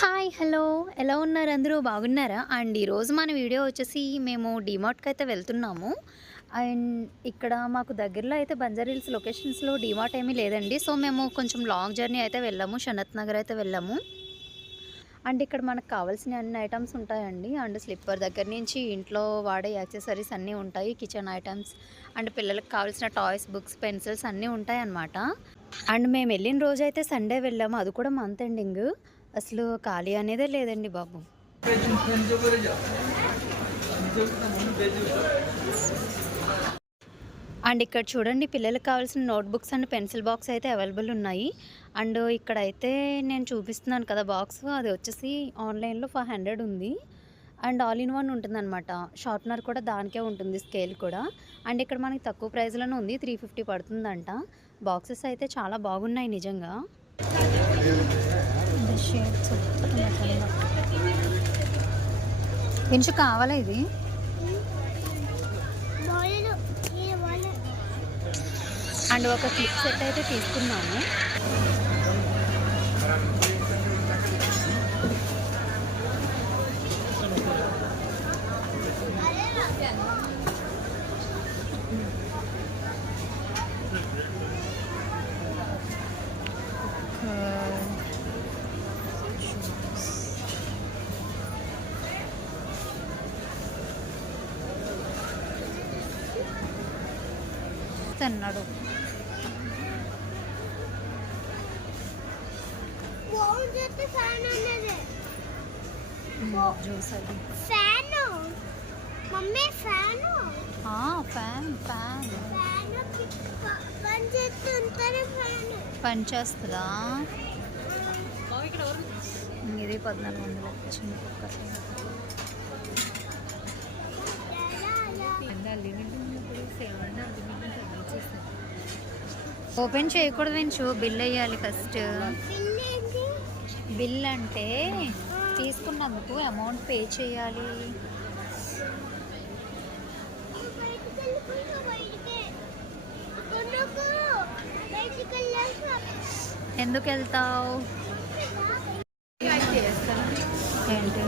Hi! Hello! ఎలా ఉన్నారు అందరూ బాగున్నారా? అండ్ ఈరోజు మన వీడియో వచ్చేసి మేము డీమార్ట్‌కైతే వెళ్తున్నాము. అండ్ ఇక్కడ మాకు దగ్గరలో అయితే బంజారాహిల్స్ లొకేషన్స్‌లో డీమార్ట్ ఏమీ లేదండి. సో, మేము కొంచెం లాంగ్ జర్నీ అయితే వెళ్ళాము. షనత్ నగర్ అయితే వెళ్ళాము. అండ్ ఇక్కడ మనకు కావాల్సిన అన్ని ఐటెమ్స్ ఉంటాయండి. అండ్ స్లిప్పర్ దగ్గర నుంచి ఇంట్లో వాడే యాక్సెసరీస్ అన్నీ ఉంటాయి. కిచెన్ ఐటెమ్స్ అండ్ పిల్లలకి కావాల్సిన టాయ్స్, బుక్స్, పెన్సిల్స్ అన్నీ ఉంటాయన్నమాట. అండ్ మేమెళ్ళిన రోజైతే సండే వెళ్ళాము. అది కూడా మంత్ ఎండింగ్. అసలు ఖాళీ అనేదే లేదండి బాబు. అండ్ ఇక్కడ చూడండి పిల్లలకి కావాల్సిన నోట్‌బుక్స్ అండ్ పెన్సిల్ బాక్స్ అయితే అవైలబుల్ ఉన్నాయి. అండ్ ఇక్కడైతే నేను చూపిస్తున్నాను కదా బాక్స్ అది వచ్చేసి ఆన్‌లైన్‌లో 500 ఉంది. అండ్ ఆల్ ఇన్ వన్ ఉంటుందన్నమాట. షార్ప్‌నర్ కూడా దానికే ఉంటుంది స్కేల్ కూడా. అండ్ ఇక్కడ మనకి తక్కువ ప్రైస్‌లోనే ఉంది. 350 పడుతుందంట. బాక్సెస్ అయితే చాలా బాగున్నాయి నిజంగా. విన్షు కావాలా ఇది? అండ్ ఒక క్లిప్ సెట్ అయితే తీసుకున్నాము. అన్నాడు జ్యూస్ అది పని చేస్తుందా? ఇది 1400 చిన్న కుక్క. ఓపెన్ చేయకూడదు వెంచు, బిల్ వేయాలి ఫస్ట్. బిల్ అంటే తీసుకున్నందుకు అమౌంట్ పే చేయాలి. ఎందుకు వెళ్తావు? ఏంటి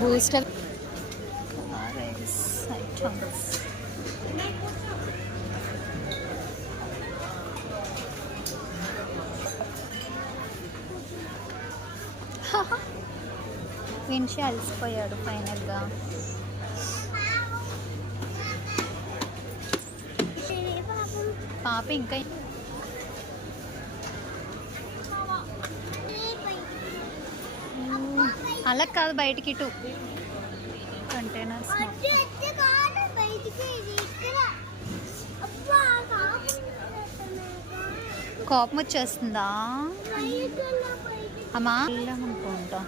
బూస్టర్ ఐటమ్స్. విన్షి అలసిపోయాడు ఫైనల్గా. పాప ఇంకా అలా కాదు, బయటికి ఇటు కంటైనర్స్. కోపం వచ్చేస్తుందా అమ్మా? అనుకుంటా.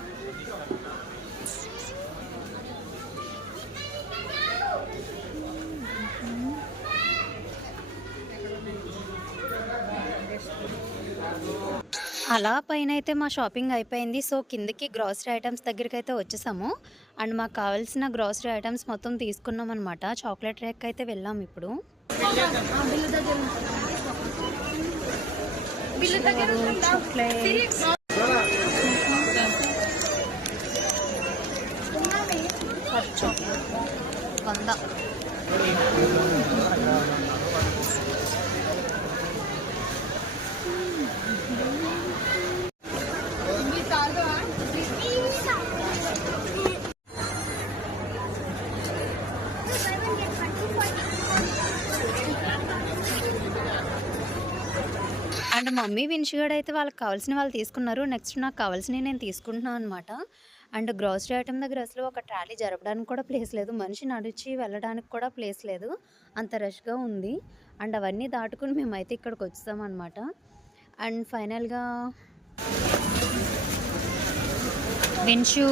అలా పైన అయితే మా షాపింగ్ అయిపోయింది. సో కిందకి గ్రాసరీ ఐటమ్స్ దగ్గరికి అయితే వచ్చేసాము. అండ్ మాకు కావాల్సిన గ్రాసరీ ఐటమ్స్ మొత్తం తీసుకున్నాం అనమాట. చాక్లెట్ ర్యాక్ అయితే వెళ్ళాము ఇప్పుడు. చాక్లెట్స్ 100. అండ్ మమ్మీ విన్షిగాడు అయితే వాళ్ళకి కావాల్సిన వాళ్ళు తీసుకున్నారు. నెక్స్ట్ నాకు కావాల్సినవి నేను తీసుకుంటున్నాను అనమాట. అండ్ గ్రాసరీ ఐటమ్ దగ్గర అసలు ఒక ట్రాలీ జరపడానికి కూడా ప్లేస్ లేదు. మనిషి నడిచి వెళ్ళడానికి కూడా ప్లేస్ లేదు. అంత రష్గా ఉంది. అండ్ అవన్నీ దాటుకుని మేమైతే ఇక్కడికి వచ్చామన్నమాట. అండ్ ఫైనల్గా విన్షు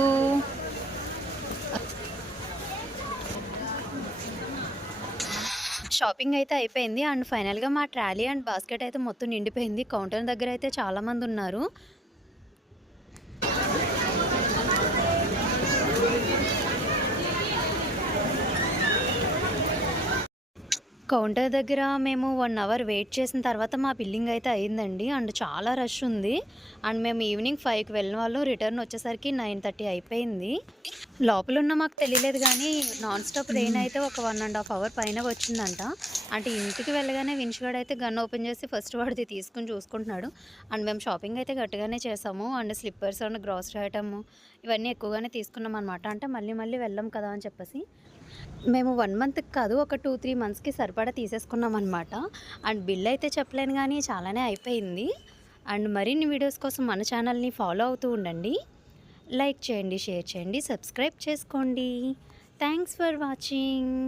షాపింగ్ అయితే అయిపోయింది. అండ్ ఫైనల్గా మా ట్రాలీ అండ్ బాస్కెట్ అయితే మొత్తం నిండిపోయింది. కౌంటర్ దగ్గర అయితే చాలామంది ఉన్నారు. కౌంటర్ దగ్గర మేము 1 అవర్ వెయిట్ చేసిన తర్వాత మా బిల్లింగ్ అయితే అయిందండి. అండ్ చాలా రష్ ఉంది. అండ్ మేము ఈవినింగ్ 5కి వెళ్ళిన వాళ్ళం. రిటర్న్ వచ్చేసరికి 9:30 అయిపోయింది. లోపలున్న మాకు తెలియలేదు గానీ నాన్ స్టాప్ రెయిన్ అయితే ఒక 1½ అవర్ పైన వచ్చిందంట. అంటే ఇంటికి వెళ్ళగానే విన్ష్ అయితే గన్ ఓపెన్ చేసి ఫస్ట్ వాడిది తీసుకొని చూసుకుంటున్నాడు. అండ్ మేము షాపింగ్ అయితే గట్టిగానే చేసాము. And slippers and grocery item ఇవన్నీ ఎక్కువగానే తీసుకున్నాం అనమాట. అంటే మళ్ళీ మళ్ళీ వెళ్ళం కదా అని చెప్పేసి. మేము 1 మంత్‌కి కాదు ఒక 2, 3 మంత్స్‌కి సరిపడా తీసేసుకున్నామనమాట. అండ్ బిల్ అయితే చెప్పలేను గానీ చాలానే అయిపోయింది. అండ్ మరిన్ని వీడియోస్ కోసం మన ఛానల్‌ని ఫాలో అవుతూ ఉండండి. లైక్ చేయండి, షేర్ చేయండి, సబ్స్క్రైబ్ చేసుకోండి. Thanks for watching.